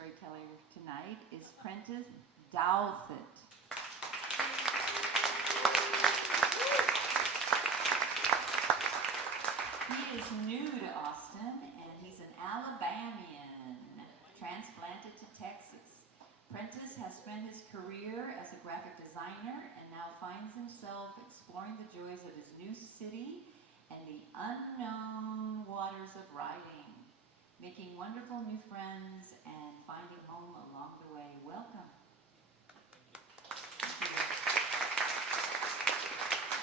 storyteller tonight is Prentiss Dowsett. He is new to Austin, and he's an Alabamian, transplanted to Texas. Prentiss has spent his career as a graphic designer and now finds himself exploring the joys of his new city and the unknown waters of writing, making wonderful new friends and finding home along the way. Welcome.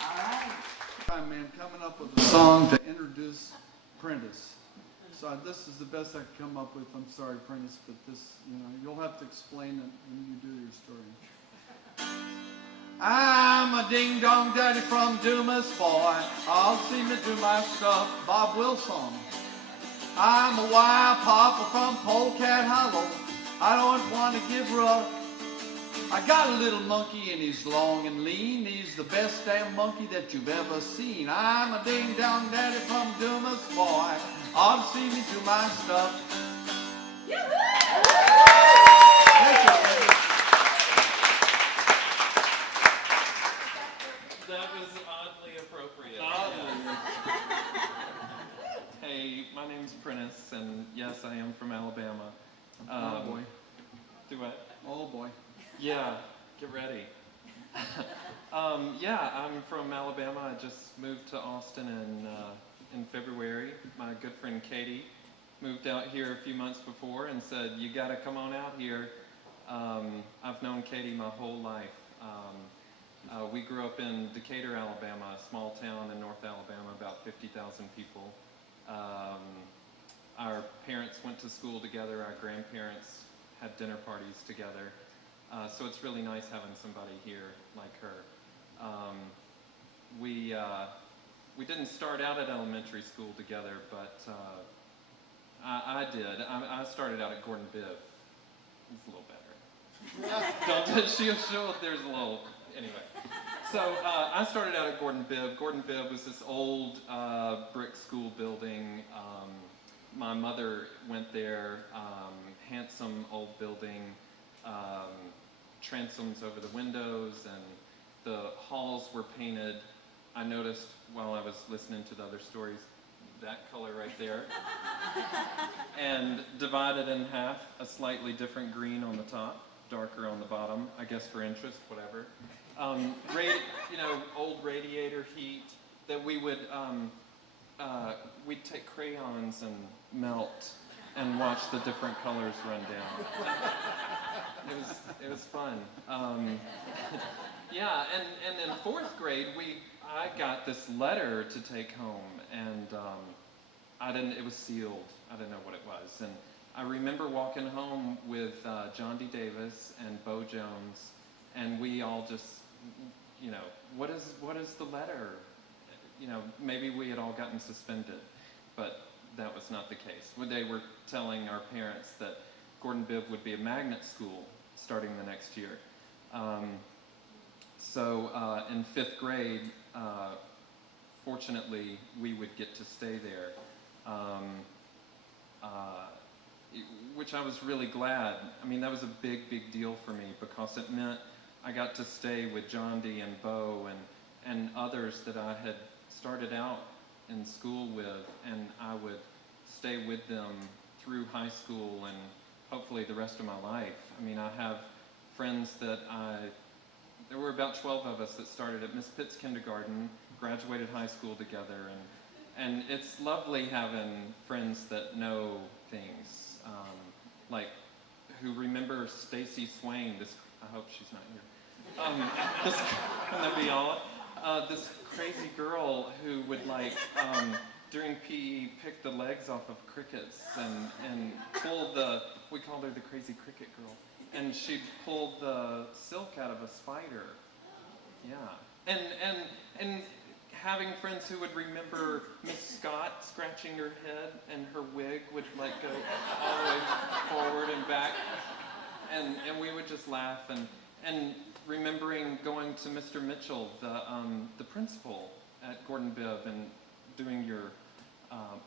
All right. Hi, man, coming up with a song to introduce Prentiss. So this is the best I could come up with. I'm sorry, Prentiss, but this, you'll have to explain it when you do your story. I'm a ding-dong daddy from Dumas, boy. I'll see me do my stuff, Bob Wilson. I'm a wild papa from Polecat Hollow. I don't want to give rough. I got a little monkey and he's long and lean. He's the best damn monkey that you've ever seen. I'm a ding-dong daddy from Dumas, boy. I'll see me do my stuff. That was oddly appropriate. Hey, my name's Prentiss, and yes, I am from Alabama. Oh boy. Do what? Oh boy. Yeah, get ready. Yeah, I'm from Alabama. I just moved to Austin in February. My good friend Katie moved out here a few months before and said, "You got to come on out here." I've known Katie my whole life. We grew up in Decatur, Alabama, a small town in North Alabama, about 50,000 people. Our parents went to school together. Our grandparents had dinner parties together. So it's really nice having somebody here like her. We didn't start out at elementary school together, but I did. I started out at Gordon Bibb. It's a little better. There's a little, anyway. So I started out at Gordon Bibb. Gordon Bibb was this old brick school building. My mother went there, handsome old building, transoms over the windows, and the halls were painted. I noticed while I was listening to the other stories, that color right there, and divided in half, a slightly different green on the top, darker on the bottom, I guess for interest, whatever. Old radiator heat that we would, we'd take crayons and melt and watch the different colors run down. It was fun. Yeah, and in fourth grade, I got this letter to take home, and it was sealed. I didn't know what it was. And I remember walking home with John D. Davis and Bo Jones, and we all just, what is the letter? Maybe we had all gotten suspended, but that was not the case. They were telling our parents that Gordon Bibb would be a magnet school starting the next year. So in fifth grade, fortunately, we would get to stay there, which I was really glad. I mean, that was a big, big deal for me because it meant I got to stay with John D. and Bo and others that I had started out in school with, and I would stay with them through high school and hopefully the rest of my life. I mean, I have friends that there were about 12 of us that started at Miss Pitt's kindergarten, graduated high school together, and it's lovely having friends that know things, like who remember Stacy Swain. I hope she's not here. Can that be all? This crazy girl who would during PE pick the legs off of crickets and pull we called her the crazy cricket girl, and she'd pull the silk out of a spider. Yeah, and having friends who would remember Miss Scott scratching her head and her wig would go all the way forward and back, and we would just laugh and remembering going to Mr. Mitchell, the principal at Gordon Bibb, and doing your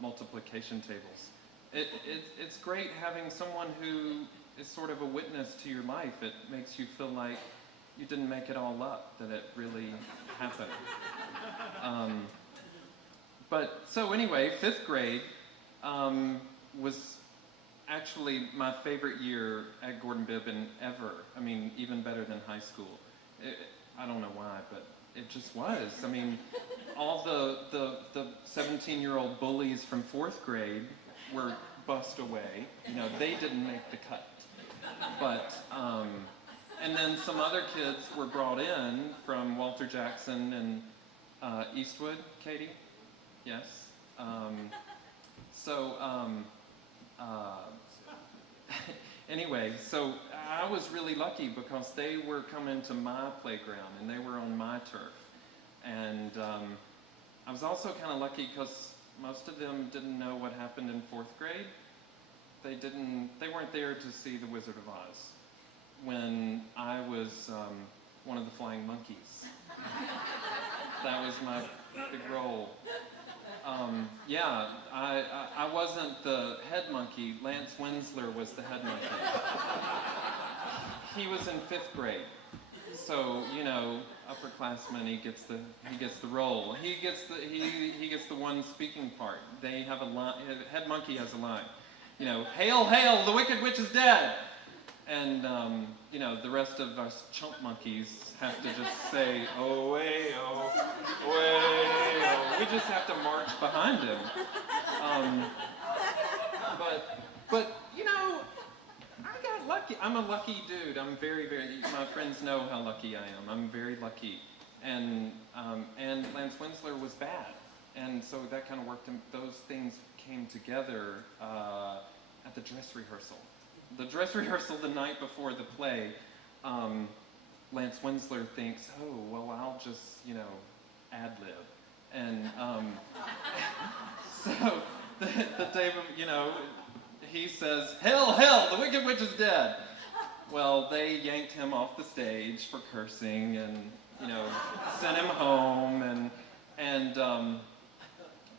multiplication tables. It's great having someone who is sort of a witness to your life. It makes you feel like you didn't make it all up, that it really happened. But so anyway, 5th grade was actually my favorite year at Gordon Bibbin ever. I mean, even better than high school. I don't know why, but it just was. I mean, all the 17-year-old bullies from 4th grade were bussed away. You know, they didn't make the cut. But, and then some other kids were brought in from Walter Jackson and Eastwood, Katie? Yes? Anyway, so I was really lucky because they were coming to my playground and they were on my turf. And I was also kind of lucky because most of them didn't know what happened in 4th grade. They weren't there to see The Wizard of Oz when I was one of the flying monkeys. That was my big role. Yeah, I wasn't the head monkey. Lance Winsler was the head monkey. He was in 5th grade, so you know, upperclassman. He gets the role. He gets the one speaking part. They have a line. Head monkey has a line. You know, hail, hail! The wicked witch is dead. And you know, the rest of us chump monkeys have to just say, oh, way, oh, way, oh. We just have to march behind him. But you know, I got lucky. I'm a lucky dude. I'm very, my friends know how lucky I am. I'm very lucky. And Lance Winsler was bad. And so that kind of worked. Those things came together at the dress rehearsal. The dress rehearsal the night before the play, Lance Winsler thinks, oh, well, I'll just, you know, ad-lib. And so the day of, you know, he says, hail, hail, the wicked witch is dead. Well, they yanked him off the stage for cursing and, you know, sent him home. And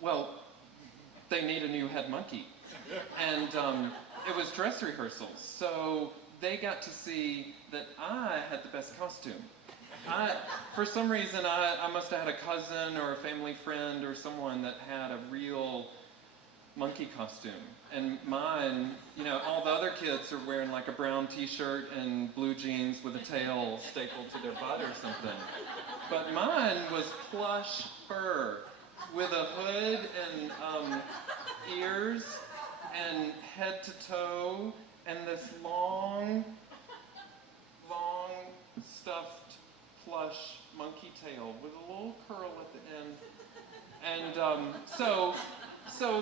well, they need a new head monkey. And it was dress rehearsals, so they got to see that I had the best costume. For some reason, I must have had a cousin or a family friend or someone that had a real monkey costume. And mine, you know, all the other kids are wearing like a brown t-shirt and blue jeans with a tail stapled to their butt or something. But mine was plush fur with a hood and ears and head to toe and this long stuffed plush monkey tail with a little curl at the end. And so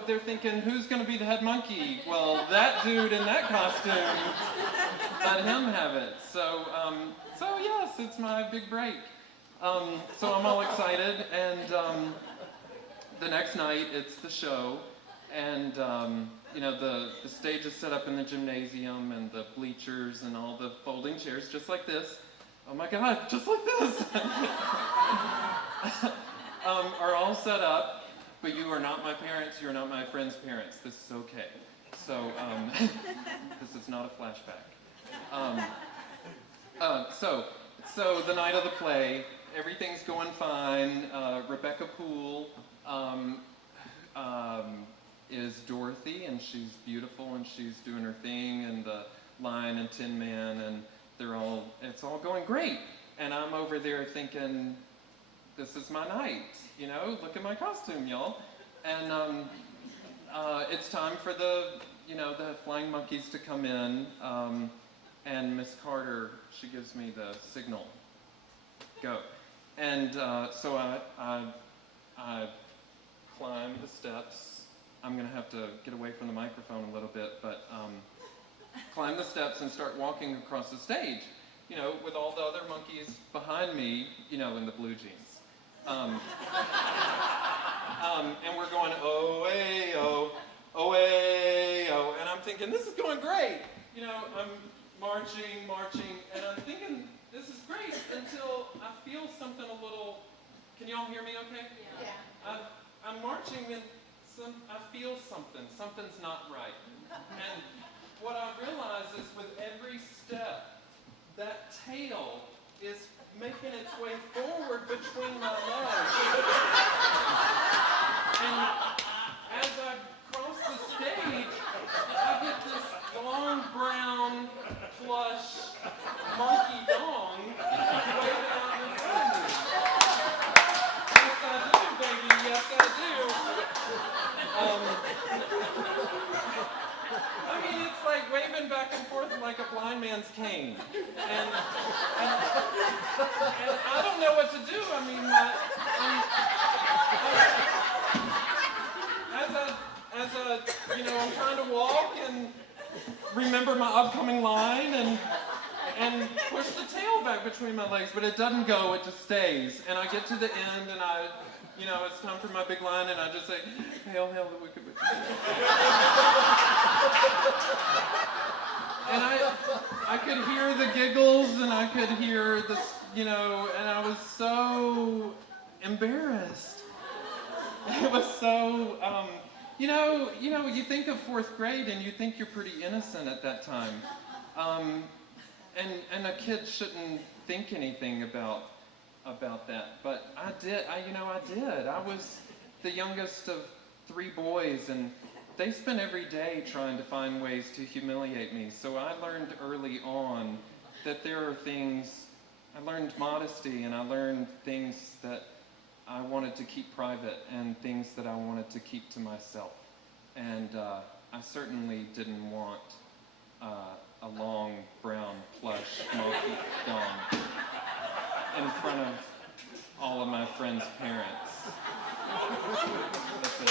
they're thinking, who's going to be the head monkey? Well, that dude in that costume, let him have it. So yes, it's my big break. So I'm all excited, and the next night it's the show, and you know, the stage is set up in the gymnasium and the bleachers and all the folding chairs, just like this. Oh my God, just like this! Are all set up, but you are not my parents, you're not my friend's parents. This is okay. So, this is not a flashback. So the night of the play, everything's going fine. Rebecca Poole is Dorothy, and she's beautiful, and she's doing her thing, and the Lion and Tin Man, and it's all going great. And I'm over there thinking, this is my night, you know, look at my costume, y'all. And it's time for the flying monkeys to come in, and Miss Carter, she gives me the signal, go. And so I climb the steps. I'm going to have to get away from the microphone a little bit, but climb the steps and start walking across the stage, you know, with all the other monkeys behind me, you know, in the blue jeans. And we're going, oh-ay-oh, oh-ay-oh, and I'm thinking, this is going great. You know, I'm marching, and I'm thinking, this is great until I feel something a little, can y'all hear me okay? Yeah. I'm marching and I feel something's not right. And what I realize is with every tail is making its way forward between my legs. And as I cross the stage, I get this long brown plush monkey dong waving out in front of me. Yes, I do, baby. Yes, I do. I mean, it's like waving back and forth like a blind man's cane. And I don't know what to do. I mean, I'm trying to walk and remember my upcoming line and push the tail back between my legs, but it doesn't go, it just stays. And I get to the end and it's time for my big line and I just say, hail, hail the wicked witch. And I could hear the giggles and I could hear the, and I was so embarrassed. It was so, you think of 4th grade and you think you're pretty innocent at that time. And a kid shouldn't think anything about that. But I did. I was the youngest of 3 boys, and they spent every day trying to find ways to humiliate me. So I learned early on that there are things, I learned modesty, and I learned things that I wanted to keep private and things that I wanted to keep to myself. And I certainly didn't want a long brown plush monkey dong in front of all of my friends' parents. That's it.